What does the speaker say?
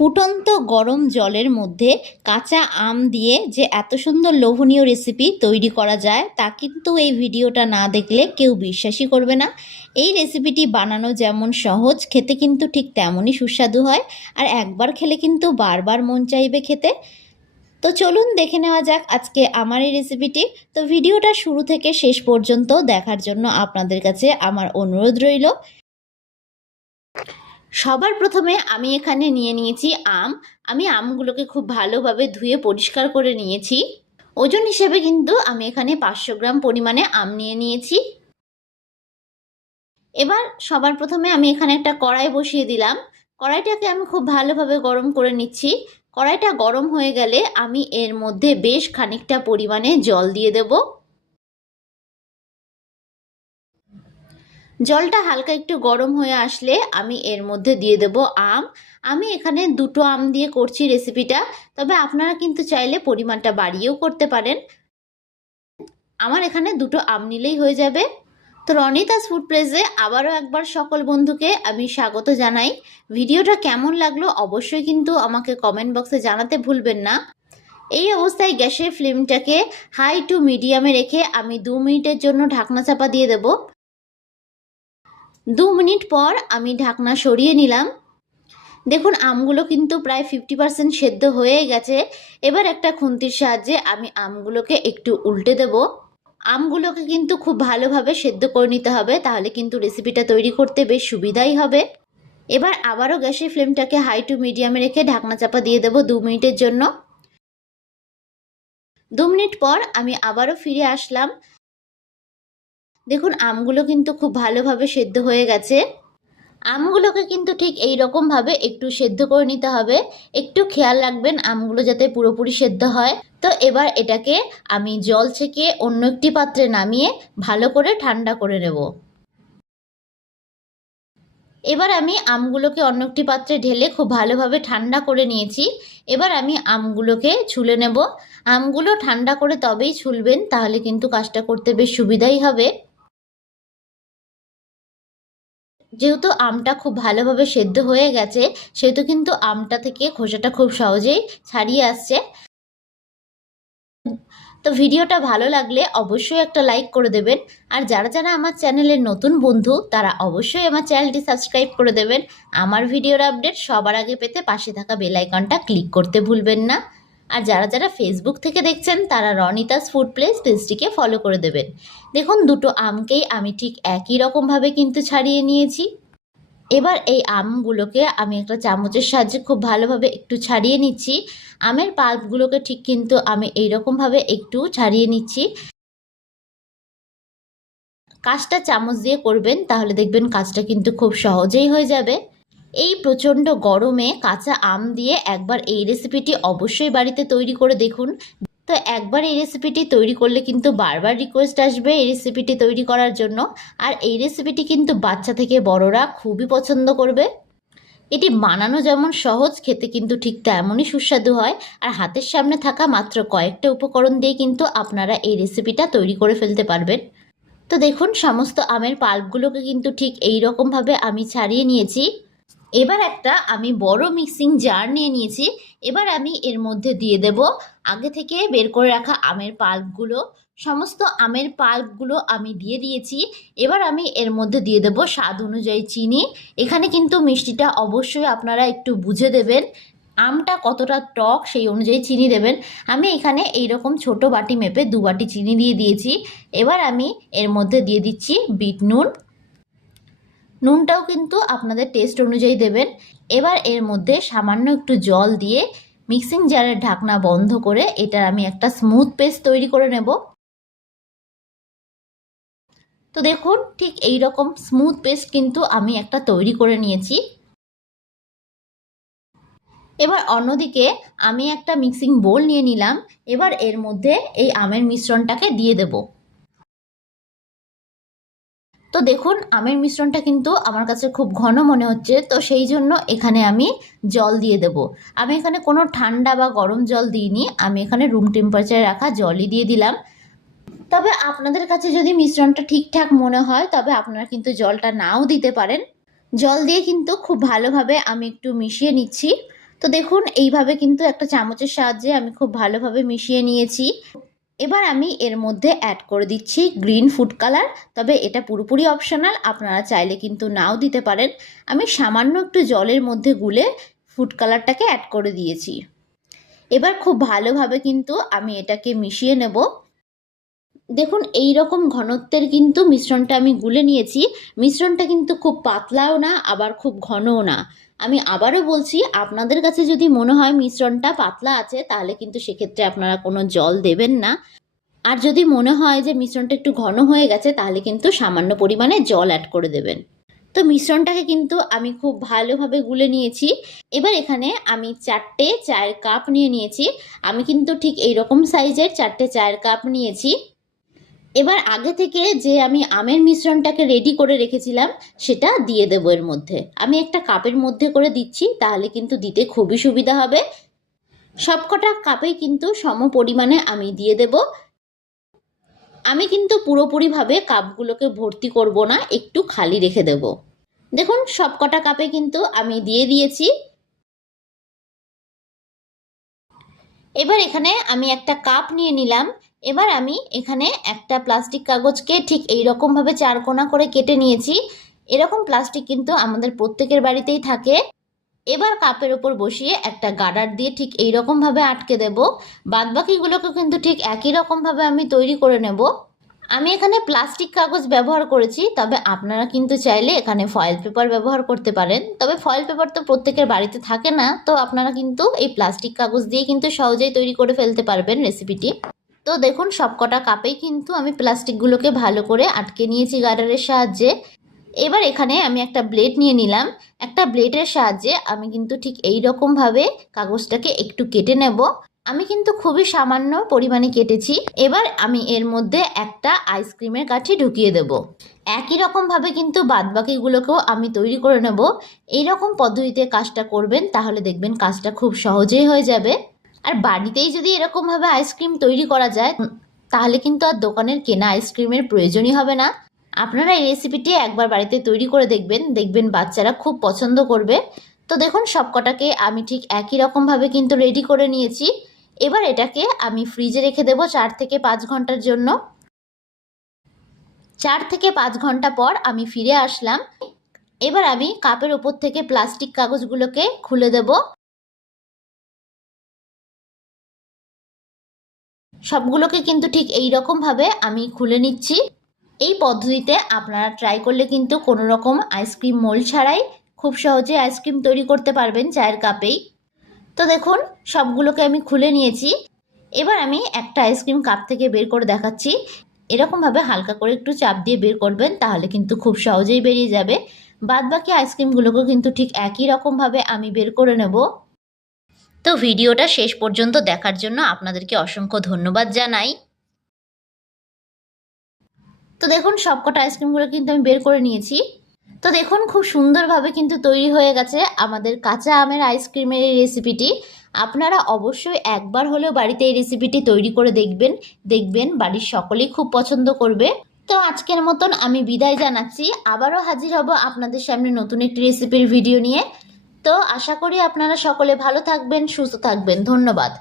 ফুটন্ত গরম জলের মধ্যে কাঁচা আম দিয়ে যে এত সুন্দর লোভনীয় রেসিপি তৈরি করা যায়, তা কিন্তু এই ভিডিওটা না দেখলে কেউ বিশ্বাসই করবে না। এই রেসিপিটি বানানো যেমন সহজ, খেতে কিন্তু ঠিক তেমনই সুস্বাদু হয়, আর একবার খেলে কিন্তু বারবার মন চাইবে খেতে। তো চলুন দেখে নেওয়া যাক আজকে আমার এই রেসিপিটি তো ভিডিওটা শুরু থেকে শেষ পর্যন্ত দেখার জন্য আপনাদের কাছে আমার অনুরোধ রইল। সবার প্রথমে আমি এখানে নিয়ে নিয়েছি আম। আমি আমগুলোকে খুব ভালোভাবে ধুয়ে পরিষ্কার করে নিয়েছি। ওজন হিসেবে কিন্তু আমি এখানে পাঁচশো গ্রাম পরিমাণে আম নিয়ে নিয়েছি। এবার সবার প্রথমে আমি এখানে একটা কড়াই বসিয়ে দিলাম। কড়াইটাকে আমি খুব ভালোভাবে গরম করে নিচ্ছি। কড়াইটা গরম হয়ে গেলে আমি এর মধ্যে বেশ খানিকটা পরিমাণে জল দিয়ে দেব। জলটা হালকা একটু গরম হয়ে আসলে আমি এর মধ্যে দিয়ে দেব আম। আমি এখানে দুটো আম দিয়ে করছি রেসিপিটা, তবে আপনারা কিন্তু চাইলে পরিমাণটা বাড়িয়েও করতে পারেন। আমার এখানে দুটো আম নিলেই হয়ে যাবে। তো রনিতাস ফুড প্লেসে আবারও একবার সকল বন্ধুকে আমি স্বাগত জানাই। ভিডিওটা কেমন লাগল অবশ্যই কিন্তু আমাকে কমেন্ট বক্সে জানাতে ভুলবেন না। এই অবস্থায় গ্যাসের ফ্লেমটাকে হাই টু মিডিয়ামে রেখে আমি দু মিনিটের জন্য ঢাকনা চাপা দিয়ে দেব। দু মিনিট পর আমি ঢাকনা সরিয়ে নিলাম। দেখুন, আমগুলো কিন্তু প্রায় ফিফটি পার্সেন্ট সেদ্ধ হয়ে গেছে। এবার একটা খুন্তির সাহায্যে আমি আমগুলোকে একটু উল্টে দেবো। আমগুলোকে কিন্তু খুব ভালোভাবে সেদ্ধ করে নিতে হবে, তাহলে কিন্তু রেসিপিটা তৈরি করতে বেশ সুবিধাই হবে। এবার আবারও গ্যাসের ফ্লেমটাকে হাই টু মিডিয়ামে রেখে ঢাকনা চাপা দিয়ে দেবো দু মিনিটের জন্য। দু মিনিট পর আমি আবারও ফিরে আসলাম। দেখুন, আমগুলো কিন্তু খুব ভালোভাবে সেদ্ধ হয়ে গেছে। আমগুলোকে কিন্তু ঠিক এই রকমভাবে একটু সেদ্ধ করে নিতে হবে। একটু খেয়াল রাখবেন, আমগুলো যাতে পুরোপুরি সেদ্ধ হয়। তো এবার এটাকে আমি জল ছেঁকে অন্য একটি পাত্রে নামিয়ে ভালো করে ঠান্ডা করে নেব। এবার আমি আমগুলোকে অন্য একটি পাত্রে ঢেলে খুব ভালোভাবে ঠান্ডা করে নিয়েছি। এবার আমি আমগুলোকে ছুলে নেব। আমগুলো ঠান্ডা করে তবেই ছুলবেন, তাহলে কিন্তু কাজটা করতে বেশ সুবিধাই হবে। যেহেতু আমটা খুব ভালোভাবে সেদ্ধ হয়ে গেছে, সেহেতু কিন্তু আমটা থেকে খোসাটা খুব সহজেই ছাড়িয়ে আসছে। তো ভিডিওটা ভালো লাগলে অবশ্যই একটা লাইক করে দেবেন। আর যারা যারা আমার চ্যানেলের নতুন বন্ধু, তারা অবশ্যই আমার চ্যানেলটি সাবস্ক্রাইব করে দেবেন। আমার ভিডিওর আপডেট সবার আগে পেতে পাশে থাকা বেলাইকনটা ক্লিক করতে ভুলবেন না। আর যারা যারা ফেসবুক থেকে দেখছেন, তারা রনিতাস ফুড প্লেস পেজটিকে ফলো করে দেবেন। দেখুন, দুটো আমকেই আমি ঠিক একই রকমভাবে কিন্তু ছাড়িয়ে নিয়েছি। এবার এই আমগুলোকে আমি একটা চামচের সাহায্যে খুব ভালোভাবে একটু ছাড়িয়ে নিচ্ছি। আমের পাল্পগুলোকে ঠিক কিন্তু আমি এইরকমভাবে একটু ছাড়িয়ে নিচ্ছি। কাজটা চামচ দিয়ে করবেন, তাহলে দেখবেন কাজটা কিন্তু খুব সহজেই হয়ে যাবে। এই প্রচণ্ড গরমে কাঁচা আম দিয়ে একবার এই রেসিপিটি অবশ্যই বাড়িতে তৈরি করে দেখুন। তো একবার এই রেসিপিটি তৈরি করলে কিন্তু বারবার রিকোয়েস্ট আসবে এই রেসিপিটি তৈরি করার জন্য। আর এই রেসিপিটি কিন্তু বাচ্চা থেকে বড়রা খুবই পছন্দ করবে। এটি বানানো যেমন সহজ, খেতে কিন্তু ঠিক তেমনই সুস্বাদু হয়। আর হাতের সামনে থাকা মাত্র কয়েকটা উপকরণ দিয়ে কিন্তু আপনারা এই রেসিপিটা তৈরি করে ফেলতে পারবেন। তো দেখুন, সমস্ত আমের পাল্পগুলোকে কিন্তু ঠিক এই রকমভাবে আমি ছাড়িয়ে নিয়েছি। এবার একটা আমি বড় মিক্সিং জার নিয়ে নিয়েছি। এবার আমি এর মধ্যে দিয়ে দেব আগে থেকে বের করে রাখা আমের পাল্পগুলো। সমস্ত আমের পাল্পগুলো আমি দিয়ে দিয়েছি। এবার আমি এর মধ্যে দিয়ে দেব স্বাদ অনুযায়ী চিনি। এখানে কিন্তু মিষ্টিটা অবশ্যই আপনারা একটু বুঝে দেবেন। আমটা কতটা টক সেই অনুযায়ী চিনি দেবেন। আমি এখানে এই রকম ছোট বাটি মেপে দু বাটি চিনি দিয়ে দিয়েছি। এবার আমি এর মধ্যে দিয়ে দিচ্ছি বিট নুন। নুনটাও কিন্তু আপনাদের টেস্ট অনুযায়ী দেবেন। এবার এর মধ্যে সামান্য একটু জল দিয়ে মিক্সিং জারের ঢাকনা বন্ধ করে এটার আমি একটা স্মুথ পেস্ট তৈরি করে নেব। তো দেখুন, ঠিক এই রকম স্মুথ পেস্ট কিন্তু আমি একটা তৈরি করে নিয়েছি। এবার অন্যদিকে আমি একটা মিক্সিং বোল নিয়ে নিলাম। এবার এর মধ্যে এই আমের মিশ্রণটাকে দিয়ে দেবো। তো দেখুন, আমের মিশ্রণটা কিন্তু আমার কাছে খুব ঘন মনে হচ্ছে, তো সেই জন্য এখানে আমি জল দিয়ে দেব। আমি এখানে কোনো ঠান্ডা বা গরম জল দিইনি, আমি এখানে রুম টেম্পারেচারে রাখা জলই দিয়ে দিলাম। তবে আপনাদের কাছে যদি মিশ্রণটা ঠিকঠাক মনে হয়, তবে আপনারা কিন্তু জলটা নাও দিতে পারেন। জল দিয়ে কিন্তু খুব ভালোভাবে আমি একটু মিশিয়ে নিচ্ছি। তো দেখুন, এইভাবে কিন্তু একটা চামচের সাহায্যে আমি খুব ভালোভাবে মিশিয়ে নিয়েছি। এবার আমি এর মধ্যে অ্যাড করে দিচ্ছি গ্রিন ফুড কালার তবে এটা পুরোপুরি অপশনাল আপনারা চাইলে কিন্তু নাও দিতে পারেন। আমি সামান্য একটু জলের মধ্যে গুলে ফুড কালারটাকে অ্যাড করে দিয়েছি। এবার খুব ভালোভাবে কিন্তু আমি এটাকে মিশিয়ে নেব। দেখুন এই রকম ঘনত্বের কিন্তু মিশ্রণটা আমি গুলে নিয়েছি। মিশ্রণটা কিন্তু খুব পাতলাও না, আবার খুব ঘনও না। আমি আবারও বলছি, আপনাদের কাছে যদি মনে হয় মিশ্রণটা পাতলা আছে, তাহলে কিন্তু সেক্ষেত্রে আপনারা কোনো জল দেবেন না। আর যদি মনে হয় যে মিশ্রণটা একটু ঘন হয়ে গেছে, তাহলে কিন্তু সামান্য পরিমাণে জল অ্যাড করে দেবেন। তো মিশ্রণটাকে কিন্তু আমি খুব ভালোভাবে গুলে নিয়েছি। এবার এখানে আমি চারটে চায়ের কাপ নিয়ে নিয়েছি। আমি কিন্তু ঠিক এই রকম সাইজের চারটে চায়ের কাপ নিয়েছি। এবার আগে থেকে যে আমি আমের মিশ্রণটাকে রেডি করে রেখেছিলাম, সেটা দিয়ে দেবো এর মধ্যে। আমি একটা কাপের মধ্যে করে দিচ্ছি, তাহলে কিন্তু দিতে খুবই সুবিধা হবে। সবকটা কাপেই কিন্তু সম পরিমাণে আমি দিয়ে দেব। আমি কিন্তু পুরোপুরিভাবে কাপগুলোকে ভর্তি করব না, একটু খালি রেখে দেব। দেখুন, সবকটা কাপে কিন্তু আমি দিয়ে দিয়েছি। এবার এখানে আমি একটা কাপ নিয়ে নিলাম। এবার আমি এখানে একটা প্লাস্টিক কাগজকে ঠিক এই রকমভাবে চারকোনা করে কেটে নিয়েছি। এরকম প্লাস্টিক কিন্তু আমাদের প্রত্যেকের বাড়িতেই থাকে। এবার কাপের ওপর বসিয়ে একটা গার্ডার দিয়ে ঠিক এই রকমভাবে আটকে দেব। বাদবাকিগুলোকে কিন্তু ঠিক একই রকমভাবে আমি তৈরি করে নেব। আমি এখানে প্লাস্টিক কাগজ ব্যবহার করেছি, তবে আপনারা কিন্তু চাইলে এখানে ফয়েল পেপার ব্যবহার করতে পারেন। তবে ফয়েল পেপার তো প্রত্যেকের বাড়িতে থাকে না, তো আপনারা কিন্তু এই প্লাস্টিক কাগজ দিয়ে কিন্তু সহজেই তৈরি করে ফেলতে পারবেন রেসিপিটি তো দেখুন, সবকটা কাপেই কিন্তু আমি প্লাস্টিকগুলোকে ভালো করে আটকে নিয়েছি গার্ডারের সাহায্যে। এবার এখানে আমি একটা ব্লেড নিয়ে নিলাম। একটা ব্লেডের সাহায্যে আমি কিন্তু ঠিক এই রকমভাবে কাগজটাকে একটু কেটে নেব। আমি কিন্তু খুবই সামান্য পরিমাণে কেটেছি। এবার আমি এর মধ্যে একটা আইসক্রিমের কাঠি ঢুকিয়ে দেব। একই রকমভাবে কিন্তু বাদবাকিগুলোকেও আমি তৈরি করে নেব। এই রকম পদ্ধতিতে কাজটা করবেন, তাহলে দেখবেন কাজটা খুব সহজেই হয়ে যাবে। আর বাড়িতেই যদি এরকমভাবে আইসক্রিম তৈরি করা যায়, তাহলে কিন্তু আর দোকানের কেনা আইসক্রিমের প্রয়োজনই হবে না। আপনারা এই রেসিপিটি একবার বাড়িতে তৈরি করে দেখবেন দেখবেন বাচ্চারা খুব পছন্দ করবে। তো দেখুন, সবকটাকে আমি ঠিক একই রকমভাবে কিন্তু রেডি করে নিয়েছি। এবার এটাকে আমি ফ্রিজে রেখে দেবো চার থেকে পাঁচ ঘণ্টার জন্য। চার থেকে পাঁচ ঘণ্টা পর আমি ফিরে আসলাম। এবার আমি কাপের ওপর থেকে প্লাস্টিক কাগজগুলোকে খুলে দেবো। সবগুলোকে কিন্তু ঠিক এই রকমভাবে আমি খুলে নিচ্ছি। এই পদ্ধতিতে আপনারা ট্রাই করলে কিন্তু কোনো রকম আইসক্রিম মোল ছাড়াই খুব সহজে আইসক্রিম তৈরি করতে পারবেন চায়ের কাপেই। তো দেখুন, সবগুলোকে আমি খুলে নিয়েছি। এবার আমি একটা আইসক্রিম কাপ থেকে বের করে দেখাচ্ছি। এরকমভাবে হালকা করে একটু চাপ দিয়ে বের করবেন, তাহলে কিন্তু খুব সহজেই বেরিয়ে যাবে। বাদ বাকি আইসক্রিমগুলোকেও কিন্তু ঠিক একই রকমভাবে আমি বের করে নেব। তো ভিডিওটা শেষ পর্যন্ত দেখার জন্য আপনাদেরকে অসংখ্য ধন্যবাদ জানাই। তো দেখুন, সবকটা আইসক্রিমগুলো কিন্তু আমি বের করে নিয়েছি। তো দেখুন, খুব সুন্দরভাবে কিন্তু তৈরি হয়ে গেছে আমাদের কাঁচা আমের আইসক্রিমের এই রেসিপিটি আপনারা অবশ্যই একবার হলেও বাড়িতে এই রেসিপিটি তৈরি করে দেখবেন দেখবেন বাড়ির সকলেই খুব পছন্দ করবে। তো আজকের মতন আমি বিদায় জানাচ্ছি। আবারও হাজির হব আপনাদের সামনে নতুন একটি রেসিপির ভিডিও নিয়ে। তো আশা করি আপনারা সকলে ভালো থাকবেন, সুস্থ থাকবেন। ধন্যবাদ।